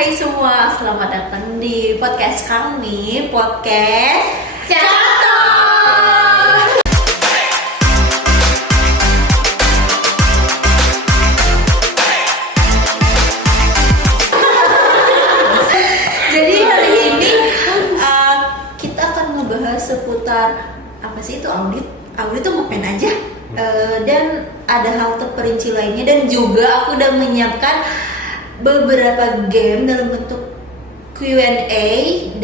Hai semua, selamat datang di podcast kami, podcast Catur. Jadi hari ini kita akan ngebahas seputar apa sih itu audit? Audit itu ngapain aja? Dan ada hal terperinci lainnya, dan juga aku udah menyiapkan beberapa game dalam bentuk Q&A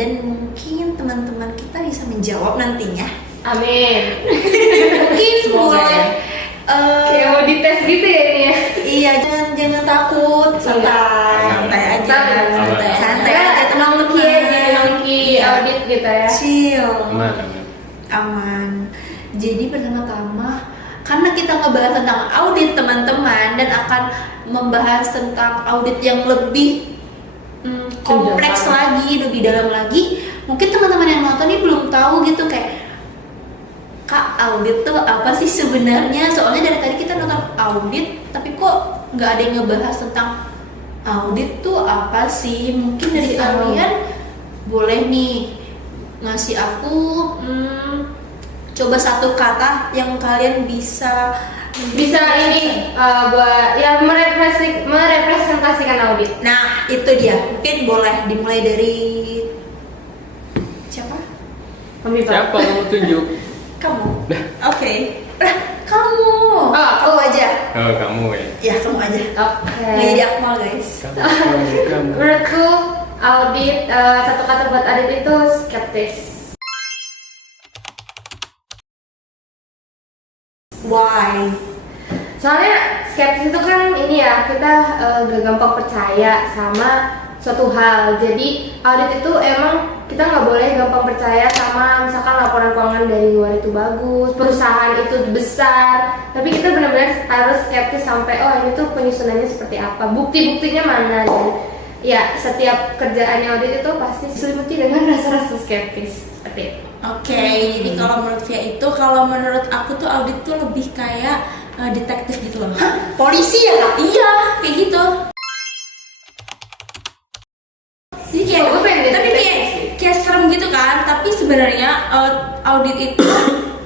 dan mungkin teman-teman kita bisa menjawab nantinya. Amin. Mungkin boleh kayak mau dites gitu ya ini ya. Iya, jangan takut, santai aja, santai aja, teman-teman Nongki audit gitu ya. chill, Aman. Jadi pertama-tama, karena kita ngebahas tentang audit teman-teman, dan akan membahas tentang audit yang lebih kompleks lagi, lebih dalam lagi. Mungkin teman-teman yang nonton ini belum tahu gitu, kayak Kak, audit tuh apa sih sebenarnya? Soalnya dari tadi kita nonton audit, tapi kok nggak ada yang ngebahas tentang audit tuh apa sih? Mungkin dari kalian boleh nih ngasih aku coba satu kata yang kalian bisa ini buat ya merepresentasikan audit. Nah, itu dia. Mungkin boleh dimulai dari siapa? Siapa kamu tunjuk? Kamu. Dah. Oke. Kamu. Oh, Kamu aja. Oh, kamu ya. Ya, kamu aja. Oke. Nggak jadi Akmal, guys. Kamu. Menurutku audit satu kata buat audit itu skeptis. Why? Soalnya skeptis itu kan ini ya, kita gak gampang percaya sama suatu hal. Jadi audit itu emang kita nggak boleh gampang percaya sama misalkan laporan keuangan dari luar itu bagus, perusahaan itu besar, tapi kita benar-benar harus skeptis sampai oh ini tuh penyusunannya seperti apa, bukti-buktinya mana. Dan ya setiap kerjaannya audit itu pasti diselimuti dengan rasa-rasa skeptis seperti itu. Oke, jadi kalau menurut Via itu, kalau menurut aku tuh audit tuh lebih kayak detektif gitu loh. Hah? Polisi ya Kak? Iya, kayak gitu. Jadi kayak, Oh, gue pengen jadi tapi kayak serem gitu kan. Tapi sebenarnya audit itu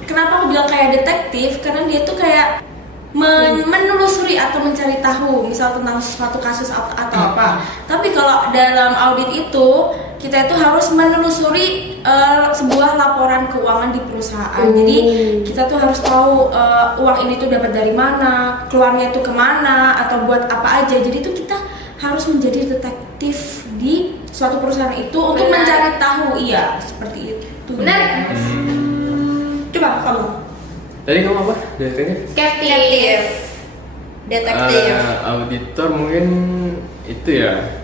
kenapa aku bilang kayak detektif? Karena dia tuh kayak menelusuri atau mencari tahu, misal tentang suatu kasus atau apa. Tapi kalau dalam audit itu kita itu harus menelusuri sebuah laporan keuangan di perusahaan. Jadi kita tuh harus tahu uang ini tuh dapat dari mana, keluarnya itu kemana, atau buat apa aja. Jadi tuh kita harus menjadi detektif di suatu perusahaan itu untuk mencari tahu. Iya, seperti itu. Benar. Coba kamu. Tadi kamu apa? Detektif? Skeptis. Detektif. Auditor mungkin itu ya.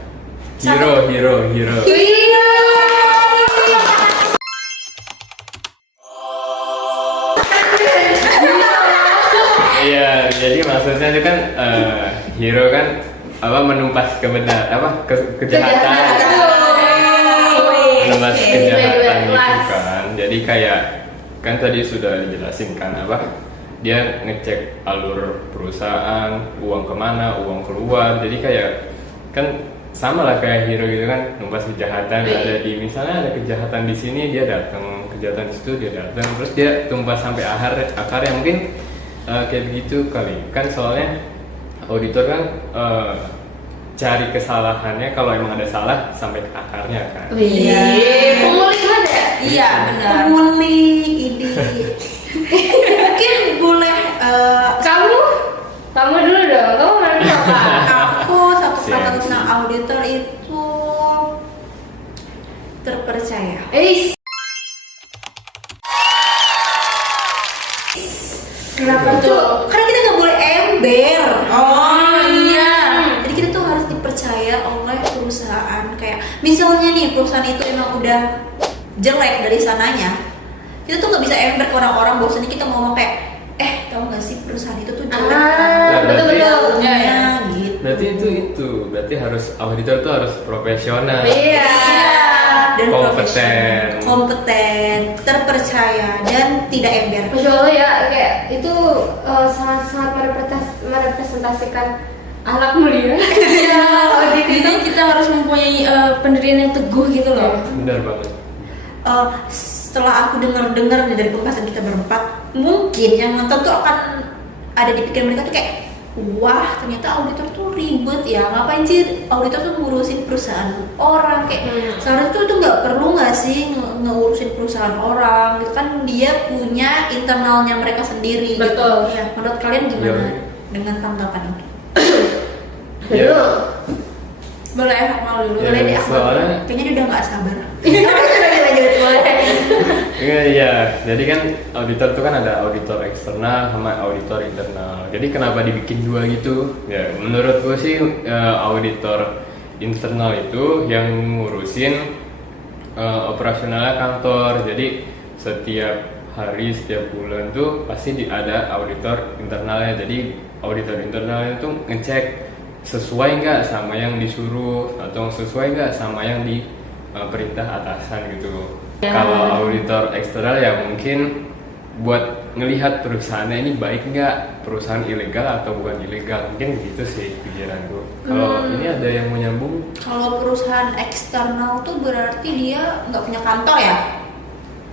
Hero. Iya, jadi maksudnya itu kan hero kan apa menumpas kejahatan. Menumpas kejahatan itu kan. Jadi kayak kan tadi sudah dijelasin kan apa? Dia ngecek alur perusahaan, uang kemana, uang keluar. Jadi kayak kan sama lah kayak hero gitu kan, numpas kejahatan. Ada di misalnya ada kejahatan di sini dia datang, kejahatan di situ dia datang, terus dia tumpas sampai akar yang mungkin kayak begitu kali kan. Soalnya auditor kan cari kesalahannya, kalau emang ada salah sampai ke akarnya kan. Iya. Pemulih ada ya? Iya, benar. Pemulih ini. Mungkin boleh Kamu dulu dong, kamu mana apa? aku satu kata tentang auditor itu terpercaya. Kenapa tuh? Karena kita nggak boleh ember. Oh iya. Jadi kita tuh harus dipercaya oleh perusahaan. Kayak misalnya nih perusahaan itu emang udah jelek dari sananya, kita tuh nggak bisa ember ke orang-orang. Bahwasanya kita ngomong kayak tahu nggak sih perusahaan itu tuh jelek. Betul. Ya, gitu. Berarti itu berarti harus auditor tuh harus profesional. Iya. Dan Kompeten. terpercaya dan tidak ember. Masya Allah ya, kayak itu sangat-sangat merepresentasikan Ahlak mulia. Iya, Audit itu jadi kita harus mempunyai pendirian yang teguh gitu loh. Benar banget. Setelah aku dengar nih dari pembahasan kita berempat, mungkin yang nonton tuh akan ada di pikiran mereka tuh kayak, wah ternyata auditor tuh ribet ya, ngapain sih auditor tuh ngurusin perusahaan orang, kayak seharusnya tuh nggak perlu nggak sih ngurusin perusahaan orang gitu kan, dia punya internalnya mereka sendiri. Betul. Gitu. Ya, menurut kalian gimana Iya. dengan tanggapan itu? Ya. dulu. Boleh, mau dulu. Ya, Boleh deh, aku soalnya- kayaknya dia udah nggak sabar. Lanjut, boleh. Iya, jadi kan auditor itu kan ada auditor eksternal sama auditor internal. Jadi kenapa dibikin dua gitu? Ya, menurut gue sih auditor internal itu yang ngurusin operasionalnya kantor. Jadi setiap hari, setiap bulan tuh pasti ada auditor internalnya. Jadi auditor internalnya itu ngecek sesuai nggak sama yang disuruh atau sesuai nggak sama yang di perintah atasan gitu. Kalau auditor eksternal ya mungkin buat ngelihat perusahaannya ini baik nggak, perusahaan ilegal atau bukan ilegal, mungkin gitu sih pikiranku. Kalau ini ada yang mau nyambung? Kalau perusahaan eksternal tuh berarti dia nggak punya kantor ya?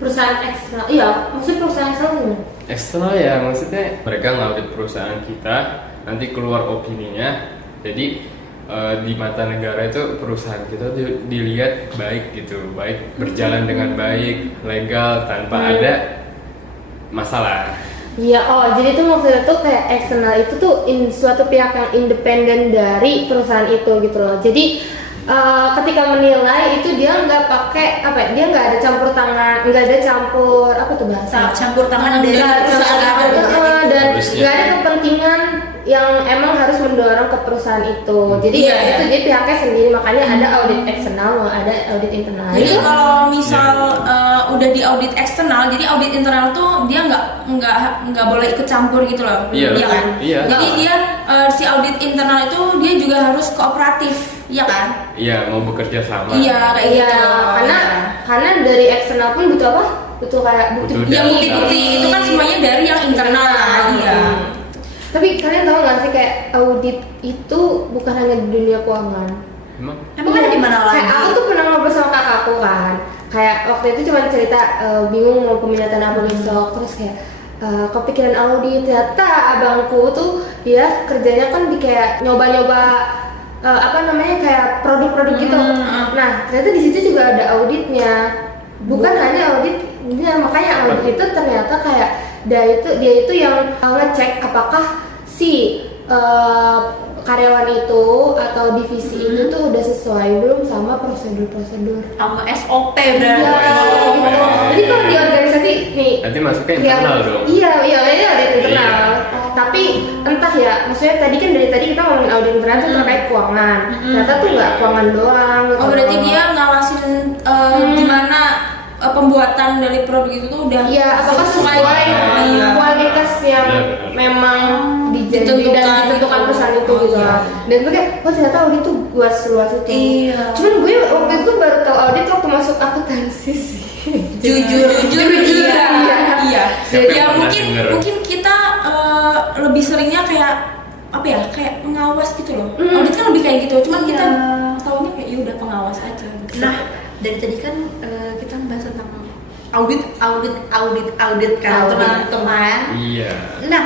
Perusahaan eksternal, iya, maksud perusahaan eksternal. Eksternal ya maksudnya mereka ngaudit perusahaan kita, nanti keluar opininya. Jadi di mata negara itu perusahaan kita dilihat baik gitu, baik berjalan dengan baik, legal tanpa ada masalah. Iya, jadi itu maksudnya tuh kayak eksternal itu tuh suatu pihak yang independen dari perusahaan itu gitu loh. Jadi ketika menilai itu dia nggak pakai apa ya, dia nggak ada campur tangan, nggak ada campur apa tuh bahasa? Campur tangan dari Nggak ada perusahaan dan Harusnya. nggak ada kepentingan yang emang harus mendorong ke perusahaan itu. Jadi Iya, ya iya. itu dia pihaknya sendiri, makanya ada audit eksternal, ada audit internal. Jadi Itu kalau misal udah di audit eksternal, jadi audit internal tuh dia nggak boleh ikut campur gitu loh, Iya, kan? iya. Jadi dia si audit internal itu dia juga harus kooperatif, iya kan? Iya, mau bekerja sama. Iya kayak iya, gitu. karena dari eksternal pun butuh apa? Butuh kayak Butuh bukti. Ya bukti-bukti itu kan semuanya dari yang internal kan, iya. Tapi kalian tahu nggak sih kayak audit itu bukan hanya di dunia keuangan. Emang ada di mana lagi? Kayak aku tuh pernah ngobrol sama kakakku kan. Kayak waktu itu cuma cerita bingung mau peminatan apa besok, terus kayak kepikiran audit. Ternyata abangku tuh dia kerjanya kan di kayak nyoba-nyoba apa namanya kayak produk-produk gitu. Nah ternyata di situ juga ada auditnya. Bukan hanya audit, makanya audit itu ternyata kayak dia itu yang ngecek apakah si karyawan itu atau divisi itu tuh udah sesuai belum sama prosedur-prosedur. sama SOP Iya, berarti. gitu. Jadi kalau di organisasi nih Nanti masuknya internal dong. Iya, ini audit internal. Iya. Tapi entah ya, maksudnya tadi kan dari tadi kita ngomongin audit internal tuh terkait keuangan. Ternyata tuh nggak keuangan doang. Gitu. Oh berarti dia ngawasin gimana pembuatan dari produk itu tuh udah Iya, apakah sesuai Iya. kualitas yang Benar-benar. memang dijanji Ditentukan dan ditentukan gitu. perusahaan itu Oh, gitu iya. kan. Dan gue kayak, oh ternyata audit tuh luas itu. Iya. Cuman gue waktu itu baru tahu audit waktu masuk akuntansi sih. Jujur. iya iya Siapa ya yang pernah mungkin denger? mungkin kita lebih seringnya kayak apa ya kayak pengawas gitu loh. Audit kan lebih kayak gitu, cuman kita Iya. taunya kayak ya udah pengawas aja gitu. Nah, dari tadi kan kita bahas tentang audit kan Audit. teman-teman. Iya. Nah,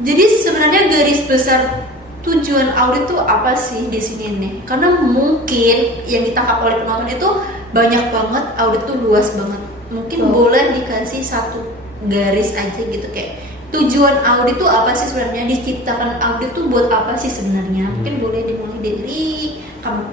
jadi sebenarnya garis besar tujuan audit tuh apa sih di sini nih? Karena mungkin yang ditangkap oleh penonton itu banyak banget, audit tuh luas banget. Mungkin boleh dikasih satu garis aja gitu kayak tujuan audit tuh apa sih sebenarnya? Diciptakan audit tuh buat apa sih sebenarnya? Mungkin boleh dimulai dari kamu.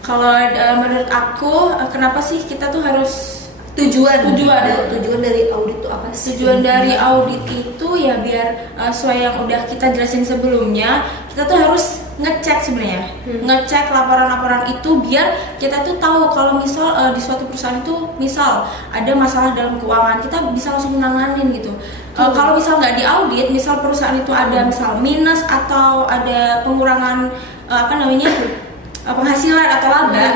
Kalau menurut aku kenapa sih kita tuh harus Tujuan Tujuan. dari audit tuh apa sih? tujuan dari audit itu ya biar sesuai yang udah kita jelasin sebelumnya, kita tuh harus ngecek sebenarnya, ngecek laporan-laporan itu biar kita tuh tahu kalau misal di suatu perusahaan itu misal ada masalah dalam keuangan, kita bisa langsung menanganin gitu. Kalau misal nggak diaudit, misal perusahaan itu ada misal minus atau ada pengurangan penghasilan atau laba,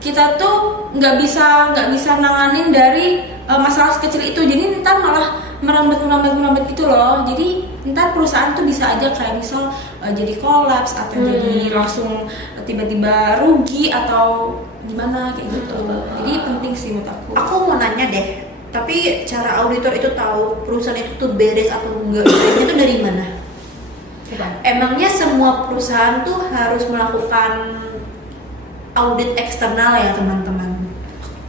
kita tuh nggak bisa nanganin dari masalah sekecil itu. Jadi ntar malah merambat gitu loh. Jadi ntar perusahaan tuh bisa aja kayak misal jadi kolaps atau jadi langsung tiba-tiba rugi atau gimana kayak gitu. Jadi penting sih menurut aku. Aku mau nanya deh, tapi cara auditor itu tahu perusahaan itu tuh beres atau enggak beresnya itu dari mana? Emangnya semua perusahaan tuh harus melakukan audit eksternal ya teman-teman?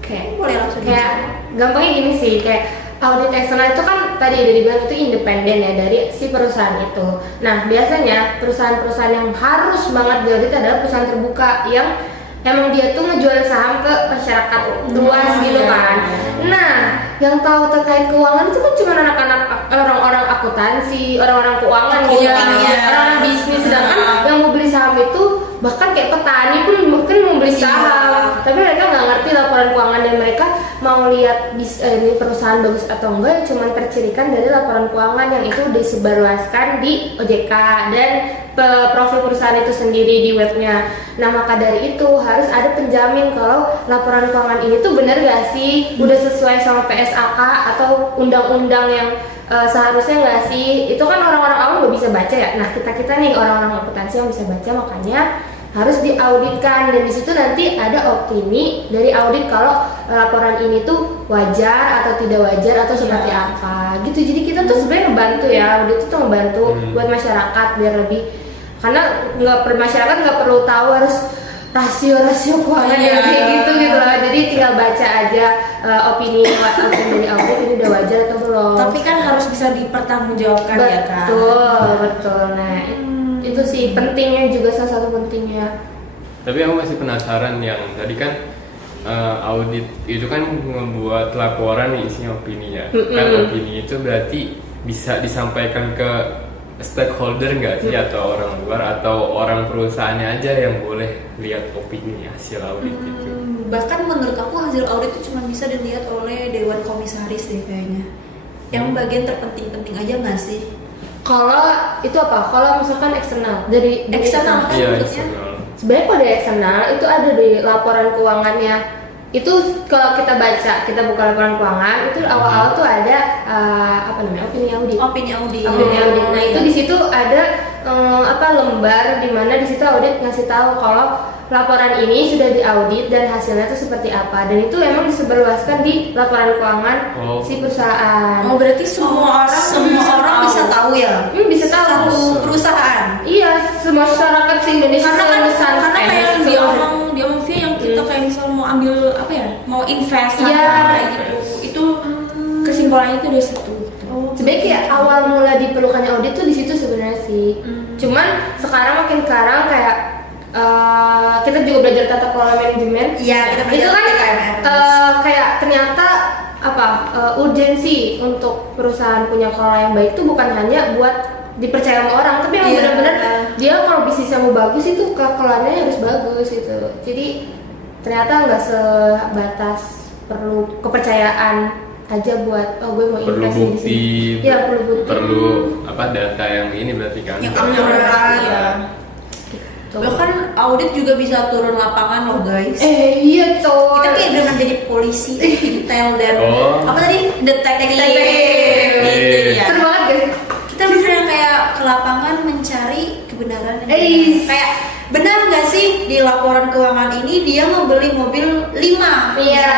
Oke. Boleh langsung Kayak gampangnya gini sih, kayak audit eksternal itu kan tadi udah dibilang itu independen ya dari si perusahaan itu. Nah biasanya perusahaan-perusahaan yang harus banget diaudit adalah perusahaan terbuka yang emang dia tuh ngejual saham ke masyarakat luas gitu kan. Nah yang tahu terkait keuangan itu kan cuma anak-anak orang-orang akuntansi, orang-orang keuangan gitu, orang-orang bisnis. Sedangkan yang mau beli saham itu bahkan kayak petani pun mungkin mau beli saham, tapi mereka nggak ngerti laporan keuangan dan mereka mau lihat ini perusahaan bagus atau enggak cuma tercirikan dari laporan keuangan yang itu disebarluaskan di OJK dan profil perusahaan itu sendiri di webnya. Nah maka dari itu harus ada penjamin kalau laporan keuangan ini tuh bener gak sih, udah sesuai sama PSAK atau undang-undang yang seharusnya nggak sih. Itu kan orang-orang awam nggak bisa baca ya. Nah kita nih orang-orang akuntansi yang bisa baca, makanya harus diauditkan dan di situ nanti ada opini dari audit kalau laporan ini tuh wajar atau tidak wajar atau seperti apa gitu. Jadi kita tuh sebenarnya ngebantu ya, audit itu tuh ngebantu buat masyarakat biar lebih, karena masyarakat nggak perlu tahu harus rasio keuangan yang kayak gitu lah. Jadi tinggal baca aja opini dari audit ini udah wajar atau belum. Tapi kan harus bisa dipertanggungjawabkan ya kan. Betul. Nah itu sih pentingnya juga, salah satu pentingnya. Tapi aku masih penasaran yang tadi kan audit itu kan membuat laporan nih isinya opini ya. Kan opini itu berarti bisa disampaikan ke stakeholder nggak sih, atau orang luar atau orang perusahaannya aja yang boleh lihat opini hasil audit itu? Bahkan menurut aku hasil audit itu cuma bisa dilihat oleh dewan komisaris deh kayaknya. Yang bagian terpenting-penting aja nggak sih? Kalau itu apa? Kalau misalkan eksternal dari Eksternal kan Iya, maksudnya? eksternal. Sebenarnya kalau dari eksternal itu ada di laporan keuangannya. Itu kalau kita baca, kita buka laporan keuangan itu awal-awal tuh ada opini audit. Opini audit. Opini audit. Nah itu di situ ada lembar di mana di situ audit ngasih tahu kalau laporan ini sudah diaudit dan hasilnya itu seperti apa, dan itu emang disebarluaskan di laporan keuangan si perusahaan. Oh berarti semua orang bisa tahu ya? Bisa tahu. Satu perusahaan. Iya, semua masyarakat se Indonesia karena kayak yang diomong Via yang kita kayak misal mau ambil apa ya, mau invest kayak gitu, itu kesimpulannya itu dari situ. Sebenarnya kayak awal mula diperlukannya audit tuh di situ sebenarnya sih. Cuman sekarang kayak kita juga belajar tata kelola manajemen. Iya, kita Itu belajar kan TKMR. kayak ternyata urgensi untuk perusahaan punya kelola yang baik itu bukan hanya buat dipercaya sama orang, tapi yang benar-benar dia kalau bisnisnya mau bagus itu kelolanya harus bagus gitu. Jadi ternyata nggak sebatas perlu kepercayaan aja buat gue mau Perlu invest di bukti, sini. Iya, perlu bukti. perlu data yang ini berarti kan? Yang akurat. Iya. Bahkan audit juga bisa turun lapangan loh guys. Iya coy. Kita kayak dengan jadi polisi, intel dan apa tadi detektif. Iya. Ya. Seru banget guys. Kita bisa kayak ke lapangan mencari kebenaran. Kayak benar nggak sih di laporan keuangan ini dia membeli mobil 5? Iya.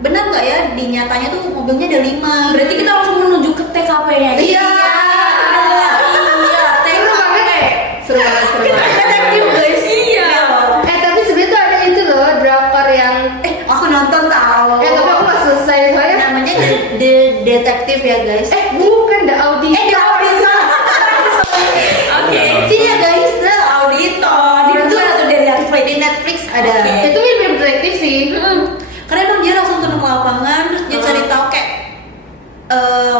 Benar nggak ya di nyatanya tuh mobilnya ada 5? Berarti kita langsung menuju ke TKP-nya. Iya. Seru banget. Detektif guys. Iya. Tapi sebenarnya tuh ada itu loh, drakor yang Aku nonton tahu. tapi aku nggak selesai soalnya. Namanya The Detective ya guys. Bukan The Auditor. The Auditor. Oke. Jadi ya guys, The Auditor. Itu atau di Netflix. Di Netflix ada. Itu mirip detektif sih. Karena emang dia langsung turun ke lapangan terus dia cari tahu kayak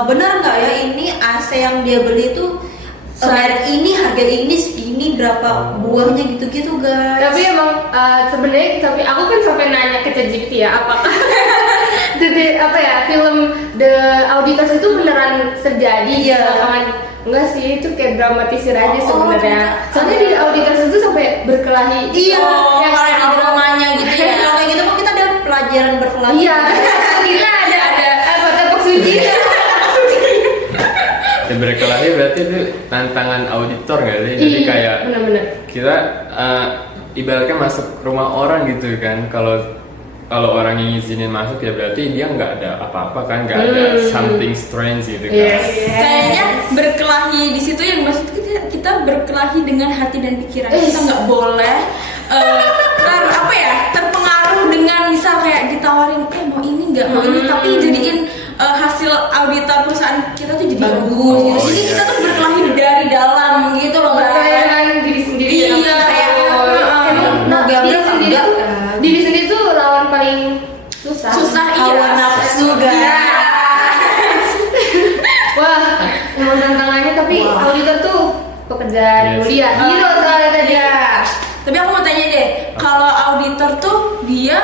benar nggak ya ini AC yang dia beli itu merek ini, harga ini segini, berapa buahnya gitu-gitu guys. Tapi emang sebenarnya aku kan sampai nanya ke ChatGPT ya apakah film The Auditors itu beneran terjadi di lapangan. Enggak sih, itu kayak dramatisir aja sebenarnya. Soalnya di The Auditors itu sampai berkelahi. Iya, yang kayak di dramanya gitu ya. Kalau kayak gitu kan kita ada pelajaran berkelahi. Iya, kita ada tepuk suci. berkelahi berarti itu tantangan auditor nggak sih? Jadi Iya, kayak benar-benar. kita ibaratnya masuk rumah orang gitu kan. Kalau orang yang izinin masuk ya berarti dia nggak ada apa-apa kan, nggak ada something strange gitu kan. Yes. Kayaknya berkelahi di situ yang maksud kita berkelahi dengan hati dan pikiran. Kita nggak boleh terpengaruh dengan misal kayak ditawarin mau ini nggak mau ini, tapi jadiin hasil auditor perusahaan kita tuh jadi bagus gitu. Oh, Jadi iya. kita tuh berkelahi dari dalam gitu loh guys. Percayaan diri sendiri. Iya, kayak, emang mau diri gambar sendiri enggak tuh kan? diri sendiri tuh lawan paling susah. Susah Hawa nafsu, guys. Iya. Wah, emang tantangannya tapi Wah. auditor tuh pekerjaan Yes. mulia. Hero soalnya tadi. Iya. Tapi aku mau tanya deh, kalau auditor tuh dia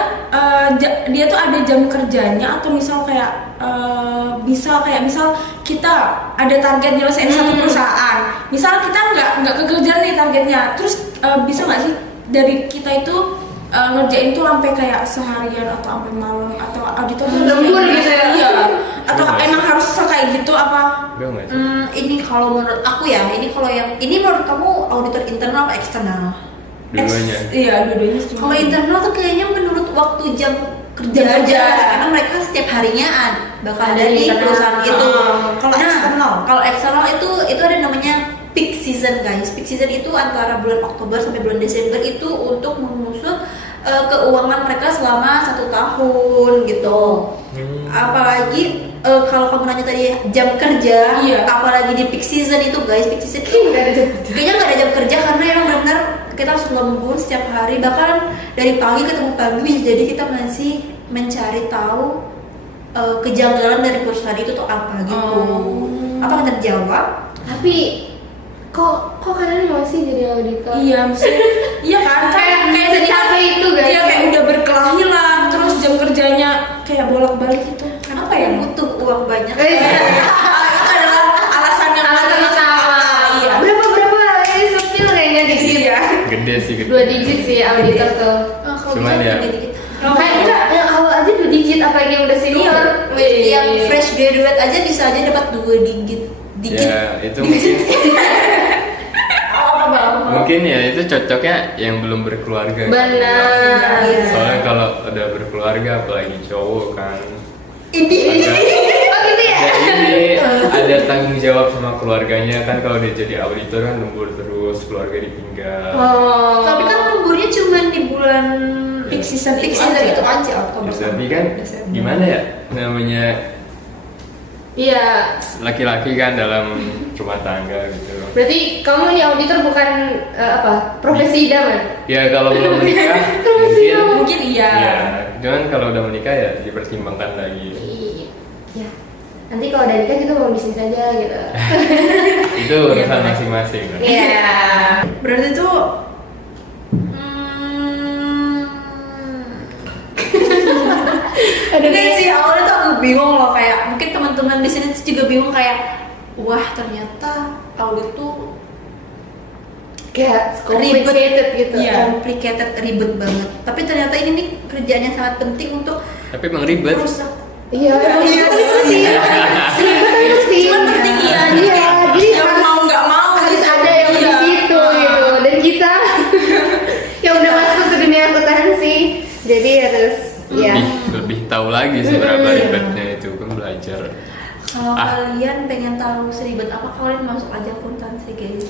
tuh ada jam kerjanya atau misal kayak misal kita ada target nyelesain satu perusahaan, misal kita nggak kekejar nih targetnya, terus bisa nggak sih dari kita itu ngerjain tuh sampai kayak seharian atau sampai malam, atau auditor tuh harus Lembur kayak gitu ya? Iya. Atau Iya, emang harus kayak gitu apa? Enggak nggak sih? Ini kalau menurut aku ya, ini menurut kamu auditor internal atau eksternal? Dua-duanya. Iya, dua-duanya. Kalau internal tuh kayaknya menurut waktu jam kerja Jam aja, kerja. karena mereka setiap harinya bakal Ada ada di di internal. perusahaan itu. Kalau eksternal? Kalau eksternal itu ada namanya peak season guys. Peak season itu antara bulan Oktober sampai bulan Desember itu untuk mengusut keuangan mereka selama 1 tahun gitu. Apalagi kalau kamu nanya tadi jam kerja, Iya. apalagi di peak season itu guys, peak season itu Nggak ada jam kerja. kayaknya nggak ada jam kerja karena emang benar kita harus lembur setiap hari, bahkan dari pagi ketemu pagi, jadi kita masih mencari tahu kejanggalan dari perusahaan itu tuh apa gitu. Apa yang terjawab? Tapi kok kalian masih jadi auditor? Iya, maksudnya iya kan? Kayak jadi capek itu guys. Iya, kayak udah berkelahi lah, terus jam kerjanya kayak bolak-balik gitu. Kenapa ya butuh uang banyak? Itu adalah alasan yang Alasan paling masuk utama. akal, iya. Berapa ini sepil kayaknya dikit. Iya. Gede sih gede. 2 digit sih auditor tuh. Kalau Cuman bisa ya- dikit-dikit. Kayak enggak, yang awal aja 2 digit, apalagi yang udah senior. Yang fresh graduate aja bisa aja dapat 2 digit. Dikit. Ya itu mungkin ya itu cocoknya yang belum berkeluarga. Benar. Iya. Soalnya kalau udah berkeluarga apalagi cowok kan. Ini Oh gitu ya? Ya ini ada tanggung jawab sama keluarganya kan, kalau dia jadi auditor kan lembur terus, keluarga ditinggal. Oh. tapi kan liburnya cuma di bulan Peak season peak itu season aja. itu aja Oktober Tapi kan Desember. gimana ya namanya Iya. laki-laki kan dalam rumah tangga gitu. Berarti kamu nih auditor bukan profesi idaman? Ya kalau belum menikah Mungkin iya. Ya, cuman kalau udah menikah ya dipertimbangkan lagi. Iya. Nanti kalau udah nikah kita mau bisnis aja gitu. Itu urusan masing-masing kan. Iya. Berarti tuh Ini sih awalnya tuh aku bingung loh, kayak mungkin teman-teman di sini tuh juga bingung kayak wah ternyata audit tuh Kayak complicated gitu. Iya. complicated, ribet banget. Tapi ternyata ini nih kerjaan yang sangat penting untuk Tapi emang ribet. merusak. Iya, emang Iya itu sih. penting. Ribet tapi penting. cuman penting iya. Jadi Iya, kayak jadi yang mau nggak mau harus gitu. ada yang di Iya. situ gitu. Dan kita yang udah masuk ke dunia akuntansi, jadi harus ya. Lebih tahu lagi seberapa ribetnya itu kan belajar. Kalau kalian pengen tahu seribet apa, kalian masuk aja akuntansi guys.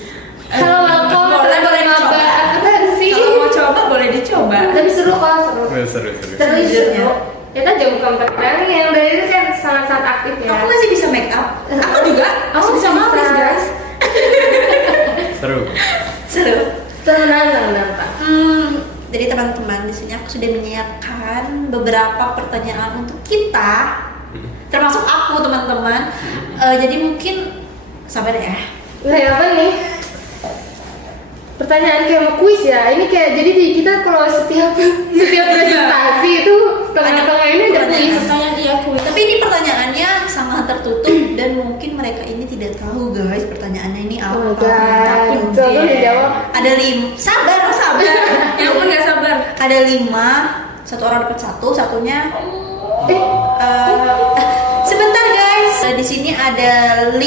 Halo, aku boleh maba dicoba. akuntansi. Kalau mau coba boleh dicoba. Tapi seru kok, seru. Seru. Terus Sejujurnya. seru. Kita jam keempat yang dari itu kan sangat-sangat aktif ya. Aku masih bisa make up. Aku juga. Aku Oh, bisa malas bisa. guys. Seru. Seru. Tenang, Pak. Jadi teman-teman di sini aku sudah menyiapkan beberapa pertanyaan untuk kita, termasuk aku teman-teman. Jadi mungkin sabar ya. Kayak apa nih? Pertanyaan kayak mau kuis ya. Ini kayak jadi di kita kalau setiap presentasi itu tengah-tengah ini ada kuis. Pertanyaan iya kuis. Tapi ini pertanyaannya sangat tertutup dan mungkin mereka ini tidak tahu guys pertanyaannya ini apa. Oh my god. Takut Coba dia. dijawab. Ada 5. Sabar. Ya ampun nggak sabar. Ada 5. Satu orang dapat 1, satunya Eh, sebentar guys. Di sini ada 5,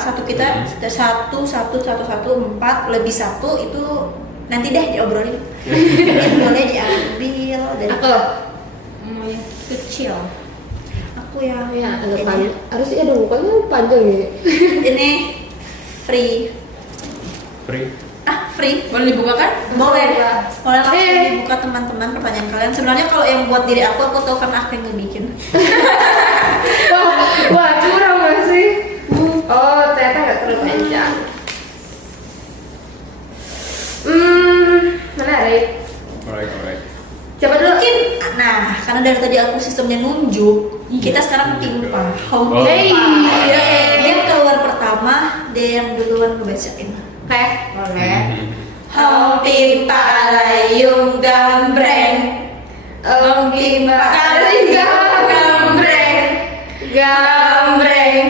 satu kita satu 4 lebih 1 itu nanti deh diobrolin. Boleh diambil dari Aku Yang kecil. aku yang ya agak ini. panjang. Harusnya dong, pokoknya panjang ya. Ini free. Free. Free. Boleh dibuka kan? Boleh. Boleh langsung Eh. dibuka teman-teman pertanyaan kalian. Sebenarnya kalau yang buat diri aku tahu karena aku yang ngebikin. Wah, curang gak sih? Oh, ternyata nggak terlalu panjang. Menarik. Alright. Coba dulu. Mungkin, nah karena dari tadi aku sistemnya nunjuk, kita sekarang timpa. Oh. Hey. Dia yang keluar pertama, dia yang duluan ngebacain. Oke. Boleh. Hong timpa alayung gambreng. Om timpa kali gambreng. Gambreng.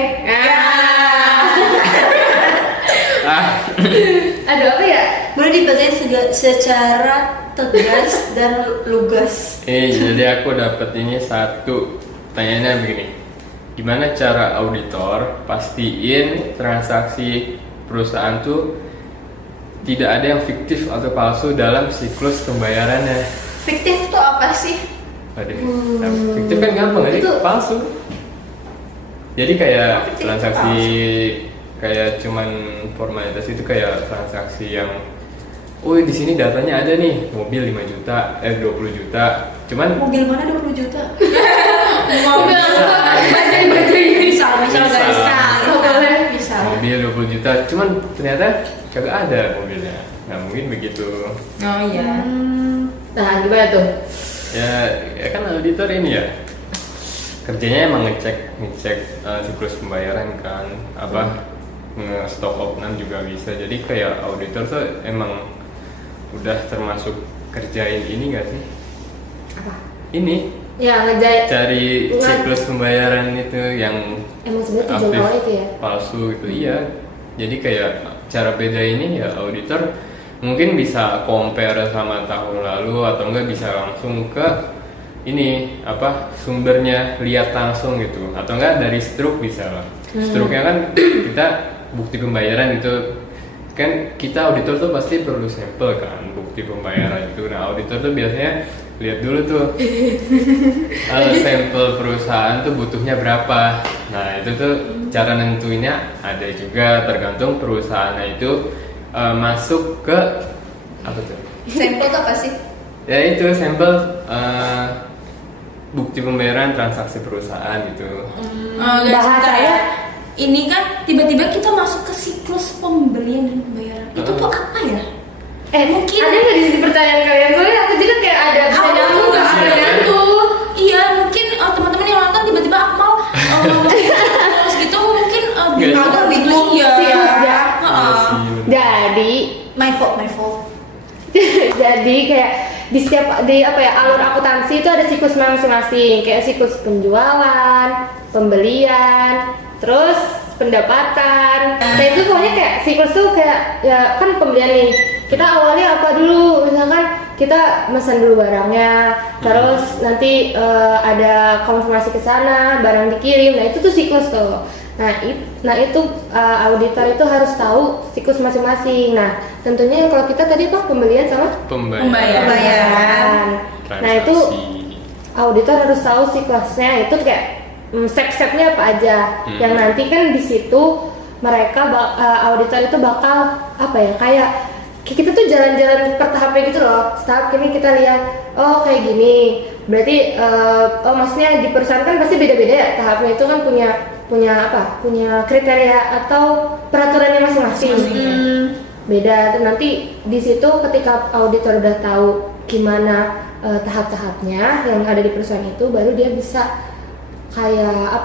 Aduh, apa ya? Boleh dibacain secara tegas dan lugas. Jadi aku dapat ini satu pertanyaannya begini. Gimana cara auditor pastiin transaksi perusahaan tuh tidak ada yang fiktif atau palsu dalam siklus pembayarannya? Fiktif itu apa sih? Nah, fiktif kan gampang, jadi Itu- palsu. Jadi kayak Fiktif transaksi kayak cuman formalitas itu kayak transaksi yang di sini datanya ada nih mobil 5 juta, 20 juta. Cuman Mobil mana 20 juta? Bisa Bisa. Bisa. mobil 20 juta, cuman ternyata kagak ada mobilnya. Nah, mungkin begitu. Oh iya. Nah, gimana tuh? Ya kan auditor ini ya kerjanya emang ngecek siklus pembayaran kan, nge-stop opname juga bisa. Jadi kayak auditor tuh emang udah termasuk kerjain ini gak sih? Apa? Ini Ya, ngejahit. cari siklus pembayaran itu yang Emang sebenarnya tujuan aktif, awal itu ya? palsu gitu. Iya. Jadi kayak cara beda ini ya auditor mungkin bisa compare sama tahun lalu atau enggak bisa langsung ke ini sumbernya, lihat langsung gitu, atau enggak dari struk bisa lah. Struknya kan kita bukti pembayaran itu kan, kita auditor tuh pasti perlu sampel kan bukti pembayaran itu. Nah, auditor tuh biasanya lihat dulu tuh sampel perusahaan tuh butuhnya berapa. Nah, itu tuh cara nentuinnya ada juga, tergantung perusahaannya itu masuk ke apa tuh? Sampel itu apa sih? Ya itu sampel bukti pembayaran transaksi perusahaan gitu. Guys, Bahasanya- bentar ya. Ini kan tiba-tiba kita masuk ke siklus pembelian dan pembayaran. Itu tuh apa ya? Mungkin ada nggak di sini pertanyaan kalian? Soalnya aku juga kayak ada bisa Aku nyambung nggak nggak? ada itu. Iya, mungkin teman-teman yang nonton tiba-tiba Akmal terus gitu mungkin Nggak. agak bingung ya. Siklus ya. Heeh. Jadi My fault. jadi kayak di setiap alur akuntansi itu ada siklus masing-masing, kayak siklus penjualan, pembelian, terus pendapatan. Nah itu pokoknya kayak siklus tuh kayak ya kan pembelian nih. Kita awalnya apa dulu? Misalkan kita pesan dulu barangnya, terus nanti ada konfirmasi ke sana, barang dikirim. Nah itu tuh siklus tuh. Nah itu auditor itu harus tahu siklus masing-masing. Nah tentunya kalau kita tadi pembelian sama Pembayaran. Nah itu auditor harus tahu siklusnya itu kayak step-stepnya apa aja. Yang nanti kan di situ mereka auditor itu bakal kayak kita tuh jalan-jalan per tahapnya gitu loh. Tahap ini kita lihat kayak gini. Berarti maksudnya di perusahaan kan pasti beda-beda ya. Tahapnya itu kan punya kriteria atau peraturannya masing-masing. Beda tuh nanti di situ ketika auditor udah tahu gimana tahap-tahapnya yang ada di perusahaan itu, baru dia bisa kayak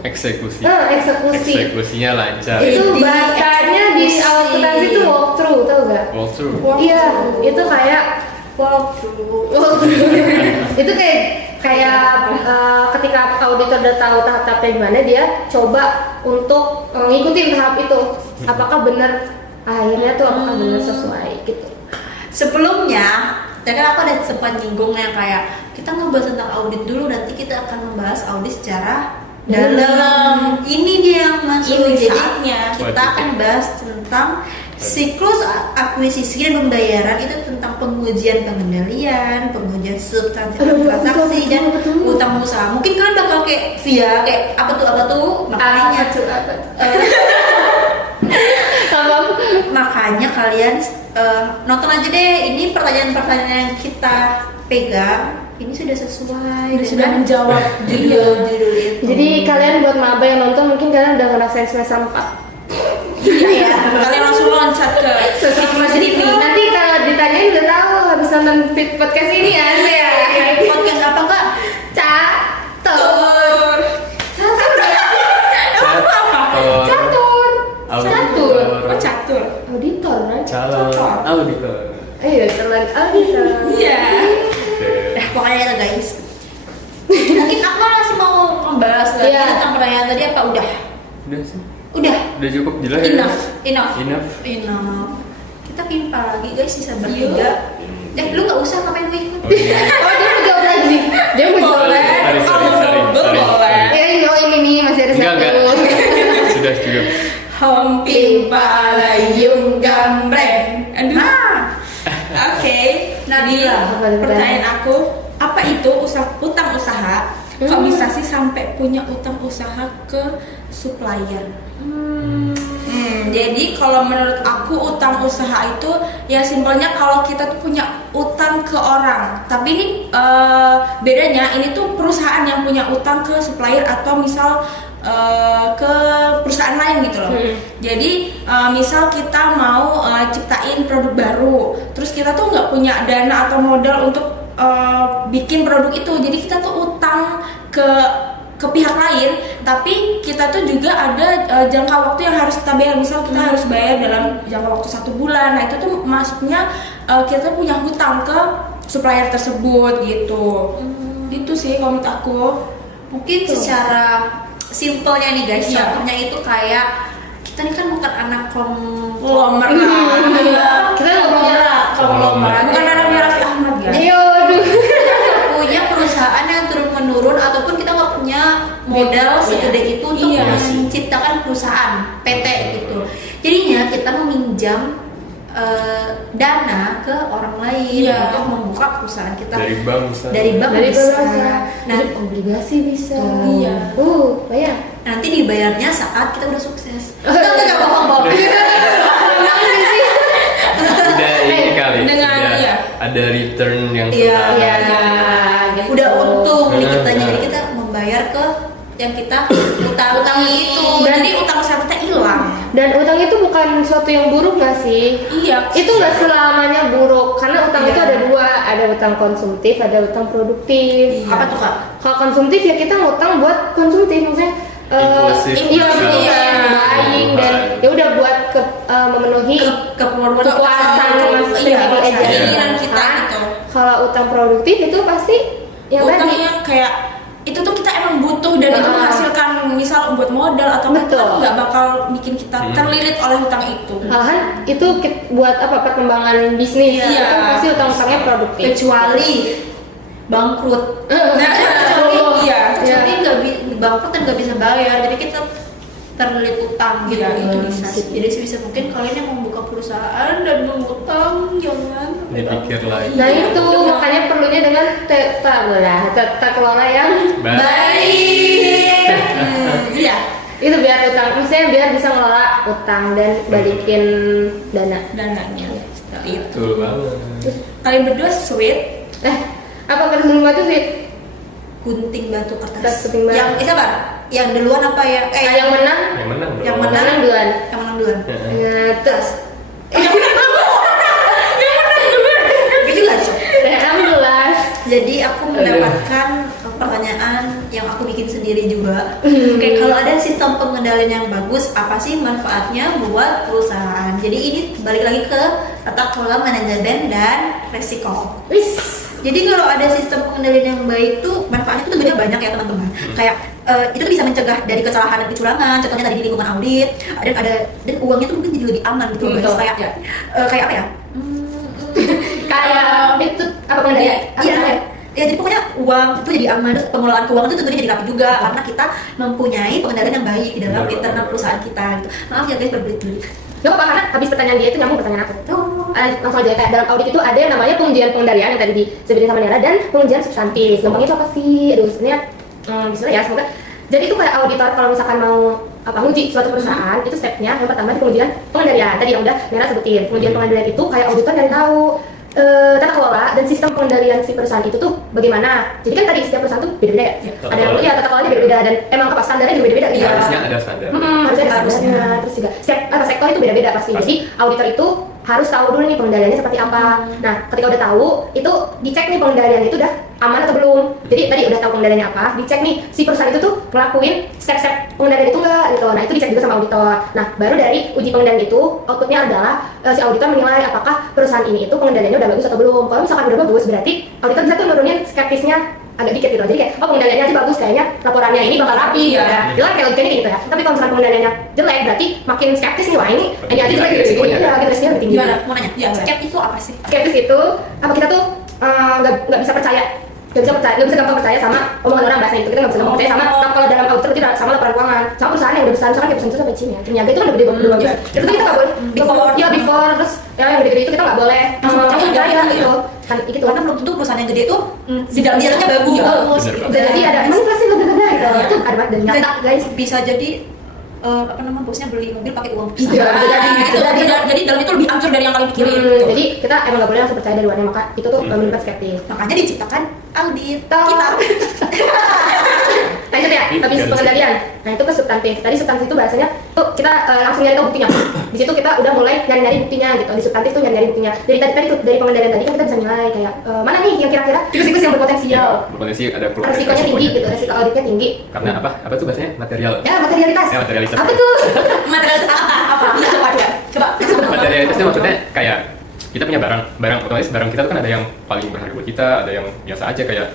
eksekusi. Eksekusinya lancar. itu bahasanya di akuntansi itu walkthrough, tau gak? Walkthrough. Iya, itu kayak itu kayak ketika auditor udah tahu tahap-tahapnya gimana, dia coba untuk ngikutin tahap itu, apakah benar akhirnya tuh apakah benar sesuai gitu. Sebelumnya, ya kan aku ada sempat nyinggung yang kayak kita ngebahas tentang audit dulu, nanti kita akan membahas audit secara dalam. Ini dia yang masuk. Ini Jadi saatnya. kita akan bahas tentang siklus akuisisi dan pembayaran itu tentang pengujian pengendalian, pengujian substansi transaksi dan utang usaha. Mungkin kalian bakal kayak via kayak apa tuh makanya makanya kalian nonton aja deh. Ini pertanyaan-pertanyaan yang kita pegang ini sudah sesuai Ini sudah dengan menjawab judul itu. Jadi kalian buat maba yang nonton mungkin kalian udah ngerasain semester 4. Iya, kalian langsung loncat ke Semester ini. Nanti kalau ditanyain udah tahu habis nonton podcast ini ya. Podcast apa Kak? Catur. Catur. Catur. Oh, catur. Auditor kan? Calon auditor. Iya, calon auditor. Iya. Oke. Pokoknya itu guys. Mungkin Akmal masih mau membahas lagi Iya. tentang pertanyaan tadi apa udah? Udah sih. Udah. Udah cukup jelas ya. Enough. Kita pimpal lagi guys sisa bertiga. Lu nggak usah ngapain gue ikut. Oh, iya. Oh, dia mau jawab lagi. Dia mau jawab Boleh. lagi. Sorry. Boleh. Ya, ini nih masih ada Enggak. satu. Sudah cukup. Homping palayung gambreng. Aduh. Oke. Nabila, Jadi pertanyaan aku, apa itu utang usaha? Kok bisa sih sampai punya utang usaha ke supplier? Jadi kalau menurut aku utang usaha itu ya simpelnya kalau kita tuh punya utang ke orang. Tapi ini bedanya ini tuh perusahaan yang punya utang ke supplier atau misal ke perusahaan lain gitu loh. Jadi misal kita mau ciptain produk baru, terus kita tuh nggak punya dana atau modal untuk bikin produk itu. Jadi kita tuh utang ke pihak lain, tapi kita tuh juga ada jangka waktu yang harus kita bayar. Misal kita harus bayar dalam jangka waktu 1 bulan. Nah itu tuh maksudnya kita punya hutang ke supplier tersebut gitu. Itu sih kalau menurut aku. Mungkin secara simpelnya nih guys, Iya. contohnya itu kayak kita ini kan bukan anak Konglomerat. Kita nggak punya. konglomerat, Bukan anaknya Raffi Ahmad ya. Iya, aduh. punya perusahaan yang turun menurun ataupun kita nggak punya modal segede itu untuk Iya. menciptakan perusahaan PT gitu. Jadinya kita meminjam dana ke orang lain Iya. untuk membuka perusahaan kita Dari bank bisa. dari bank Dari bisa. bisa. Nah, Obligasi bisa. Iya. Bayar. nanti dibayarnya saat kita udah sukses. Enggak bohong. Udah ini kali. Dengan- udah iya. ada return yang Iya. total. Iya. gitu. Udah untung nih kitanya, Nah. jadi kita membayar ke yang kita utangi itu. Dan- Jadi utang usaha kita hilang. Dan utang itu bukan sesuatu yang buruk nggak sih? Iya. Itu nggak selamanya buruk karena utang Iya. itu ada dua, ada utang konsumtif, ada utang produktif. Apa tuh Kak? Kalau konsumtif ya kita ngutang buat konsumtif, maksudnya Impulsif. iya, buying dan ya udah buat memenuhi Keperluan kepuasan Iya, keinginan kita gitu. Kalau utang produktif itu pasti yang Utang tadi yang kayak itu tuh kita emang butuh dan itu menghasilkan misal buat modal atau apa, Betul. itu nggak bakal bikin kita terlilit oleh hutang itu. malahan itu buat apa perkembangan bisnis. Iya. Itu pasti utang-utangnya produktif. kecuali bangkrut. Nah, kecuali iya. Kecuali nggak bangkrut dan nggak bisa bayar, jadi kita terlilit utang gitu. Iya, itu bisa. Jadi sebisa mungkin kalian yang membuka perusahaan dan mengutang jangan Dipikir lagi. Nah itu makanya perlunya dengan tata kelola yang baik. Iya, itu biar utang, maksudnya biar bisa ngelola utang dan balikin dana. dananya seperti itu. Betul banget. Kalian berdua sweet. Apa kertas batu sih? Gunting batu kertas. Kertas gunting batu. Yang siapa? Yang duluan apa ya? Yang menang, Yang menang dong. Yang menang duluan. Yang menang duluan. Ya, terus Gitu lah, Cok. alhamdulillah. Jadi aku mendapatkan pertanyaan yang aku bikin sendiri juga. Kayak kalau ada sistem pengendalian yang bagus, apa sih manfaatnya buat perusahaan? Jadi ini balik lagi ke tata kelola manajemen dan resiko. Wis. Jadi kalau ada sistem pengendalian yang baik tuh manfaatnya tuh tentunya banyak ya teman-teman. Kayak itu tuh bisa mencegah dari kesalahan dan kecurangan. Contohnya tadi di lingkungan audit dan uangnya tuh mungkin jadi lebih aman gitu loh, guys. Betul. Kayak apa ya? Kayak itu apa pengendalian? Iya, Apa? ya jadi pokoknya uang itu jadi aman, terus pengelolaan keuangan itu tentunya jadi rapi juga karena kita mempunyai pengendalian yang baik di dalam internal perusahaan kita gitu. Maaf ya guys berbelit-belit. Gak apa-apa, karena habis pertanyaan dia itu nyambung pertanyaan aku. Langsung aja, kayak dalam audit itu ada yang namanya pengujian pengendalian yang tadi disebutin sama Nera, dan pengujian substantif. Gampangnya itu apa sih? Aduh, sebenarnya bismillah ya, semoga. Jadi itu kayak auditor kalau misalkan mau nguji suatu perusahaan, itu stepnya yang pertama di pengujian pengendalian. Tadi yang udah Nera sebutin. Pengujian pengendalian itu kayak auditor yang tahu tata kelola dan sistem pengendalian si perusahaan itu tuh bagaimana. Jadi kan tadi setiap perusahaan tuh beda-beda ya. Ada yang tata kelolanya beda-beda, dan emang apa standarnya juga beda-beda. Iya, harusnya ada standar. Harusnya ada standarnya. Terus juga setiap sektor itu beda-beda pasti. Jadi auditor itu harus tahu dulu nih pengendaliannya seperti apa. Nah, ketika udah tahu, itu dicek nih pengendalian itu udah aman atau belum. Jadi tadi udah tahu pengendaliannya apa, dicek nih si perusahaan itu tuh ngelakuin step-step pengendalian itu enggak gitu. Nah, itu dicek juga sama auditor. Nah, baru dari uji pengendalian itu outputnya adalah si auditor menilai apakah perusahaan ini itu pengendaliannya udah bagus atau belum. Kalau misalkan udah bagus, berarti auditor bisa tuh nurunin skeptisnya agak dikit gitu. Jadi kayak, oh pengendaliannya aja bagus, kayaknya laporannya ini bakal rapi gitu ya. Itu kan kayak logikanya gitu ya. Tapi kalau misalkan pengendaliannya jelek, berarti makin skeptis nih, wah ini aja jelek gitu. Iya, gitu resikonya lebih tinggi. Gimana? Mau nanya? Ya, skeptis itu apa sih? Skeptis itu apa, kita tuh nggak bisa percaya, nggak bisa gampang percaya sama omongan orang, bahasa itu kita nggak bisa gampang percaya sama. Nah, kalau dalam auditor itu sama laporan keuangan, sama perusahaan yang udah besar, misalkan kayak perusahaan itu sampai Cina, Niaga itu kan udah gede banget. Itu kan kita nggak boleh before terus yang gede-gede itu kita nggak boleh langsung percaya gitu kan, gitu. Karena belum tentu perusahaan yang gede itu di dalam jalannya bagus. Jadi ada manipulasi gede-gede gitu. Itu ada banget dan nyata guys. Bisa jadi apa namanya, bosnya beli mobil pakai uang Iya, Jadi dalam itu lebih hancur dari yang kalian pikirin. Jadi kita emang nggak boleh langsung percaya dari luarnya, maka itu tuh menimbulkan skeptis. Makanya diciptakan audit Kita. Lanjut ya, habis pengendalian. Nah itu ke substantif. Tadi substantif itu bahasanya tuh kita langsung nyari tahu buktinya. Di situ kita udah mulai nyari buktinya gitu. Di substantif tuh nyari buktinya. Dari tadi tuh dari pengendalian tadi kan kita bisa nilai kayak mana nih yang kira-kira tikus-tikus yang berpotensial. Berpotensi ada keluar. Resikonya tinggi gitu, resiko auditnya tinggi. Karena apa? Apa tuh bahasanya? Material. Ya materialitas. Materialitas. Apa tuh? Materialitas apa? Coba. Materialitasnya maksudnya kayak kita punya barang otomatis barang kita tuh kan ada yang paling berharga buat kita, ada yang biasa aja kayak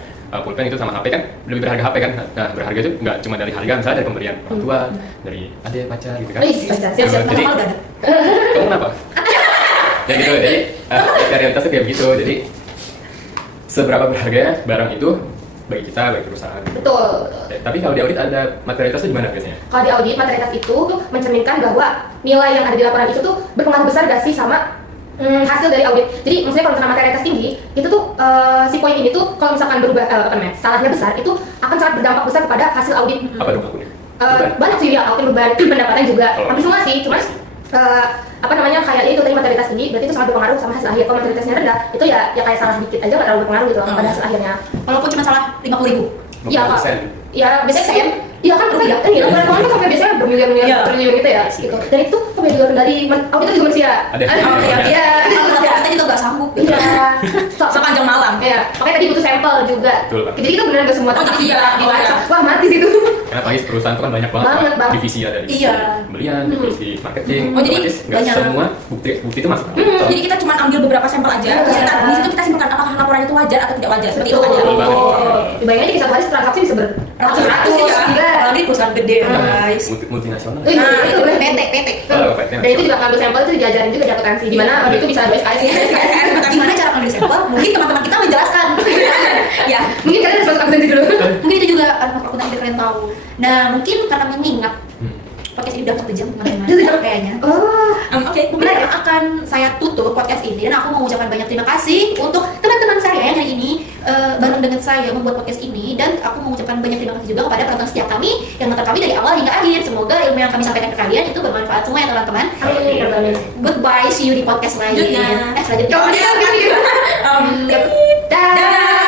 pulpen itu sama HP kan lebih berharga HP kan. Nah, berharga itu nggak cuma dari harga, misalnya dari pemberian orang tua, dari adik, pacar gitu kan. Siap. Jadi kamu kenapa? Ya gitu, jadi realitasnya kayak begitu. Jadi seberapa berharganya barang itu bagi kita, bagi perusahaan. Betul. Tapi kalau di audit ada materialitas itu gimana biasanya? Kalau di audit materialitas itu tuh mencerminkan bahwa nilai yang ada di laporan itu tuh berpengaruh besar gak sih sama hasil dari audit. Jadi maksudnya kalau misalkan materialitas tinggi itu tuh si poin ini tuh kalau misalkan berubah salahnya besar, itu akan sangat berdampak besar kepada hasil audit. Apa dampaknya? Banyak sih ya, audit beban pendapatan juga hampir semua sih, cuma kayak itu tadi materialitas tinggi berarti itu sangat berpengaruh sama hasil akhir. Kalau materialitasnya rendah itu ya kayak salah dikit aja nggak terlalu berpengaruh gitu pada hasil akhirnya. Walaupun cuma salah 50.000. Iya Pak. 50%. Ya biasanya sen. Iya kan rupiah. Ini laporan keuangan kan sampai biasanya bermiliar-miliar, triliun gitu ya. Gitu. Dan itu sampai juga dari auditor juga manusia. Ada. Iya. Kalau kita juga nggak sanggup. Iya. Sepanjang malam. Iya. Makanya tadi butuh sampel juga. Betul, Pak. Jadi itu benar nggak semua transaksi iya. dibaca. Wah mati situ. Karena apalagi perusahaan itu kan banyak banget, Banget, Pak. Bang. Divisi ada divisi Iya. pembelian, divisi marketing. Oh, jadi otomatis nggak banyak. semua bukti itu masuk. Jadi kita cuma ambil beberapa sampel aja, terus di situ kita simpulkan apakah laporan itu wajar atau tidak wajar. Seperti itu kan ya. Betul banget. Dibayangin aja satu hari transaksi bisa Ratus-ratus ya. Gila. Apalagi perusahaan gede guys. Multinasional. Nah, itu bener. PT. Oh, PT. Dan itu juga ngambil sampel itu diajarin juga di akuntansi. Di mana waktu itu bisa ada SKS. Gimana cara ngambil sampel? Mungkin teman-teman kita menjelaskan. Ya. Mungkin kalian harus masuk akuntansi dulu. Mungkin itu juga aku nanti kalian tahu. Nah, mungkin karena mengingat podcast ini udah 1 jam teman-teman kayaknya. Oh. Oke. Mungkin akan saya tutup podcast ini dan aku mau mengucapkan banyak terima kasih untuk teman-teman saya yang hari ini bareng dengan saya membuat podcast ini, dan aku mengucapkan banyak terima kasih juga kepada penonton setia kami yang nonton kami dari awal hingga akhir. Semoga ilmu yang kami sampaikan ke kalian itu bermanfaat semua ya teman-teman. Amin. Goodbye, see you di podcast lain. Selanjutnya. Selanjutnya. Dadah.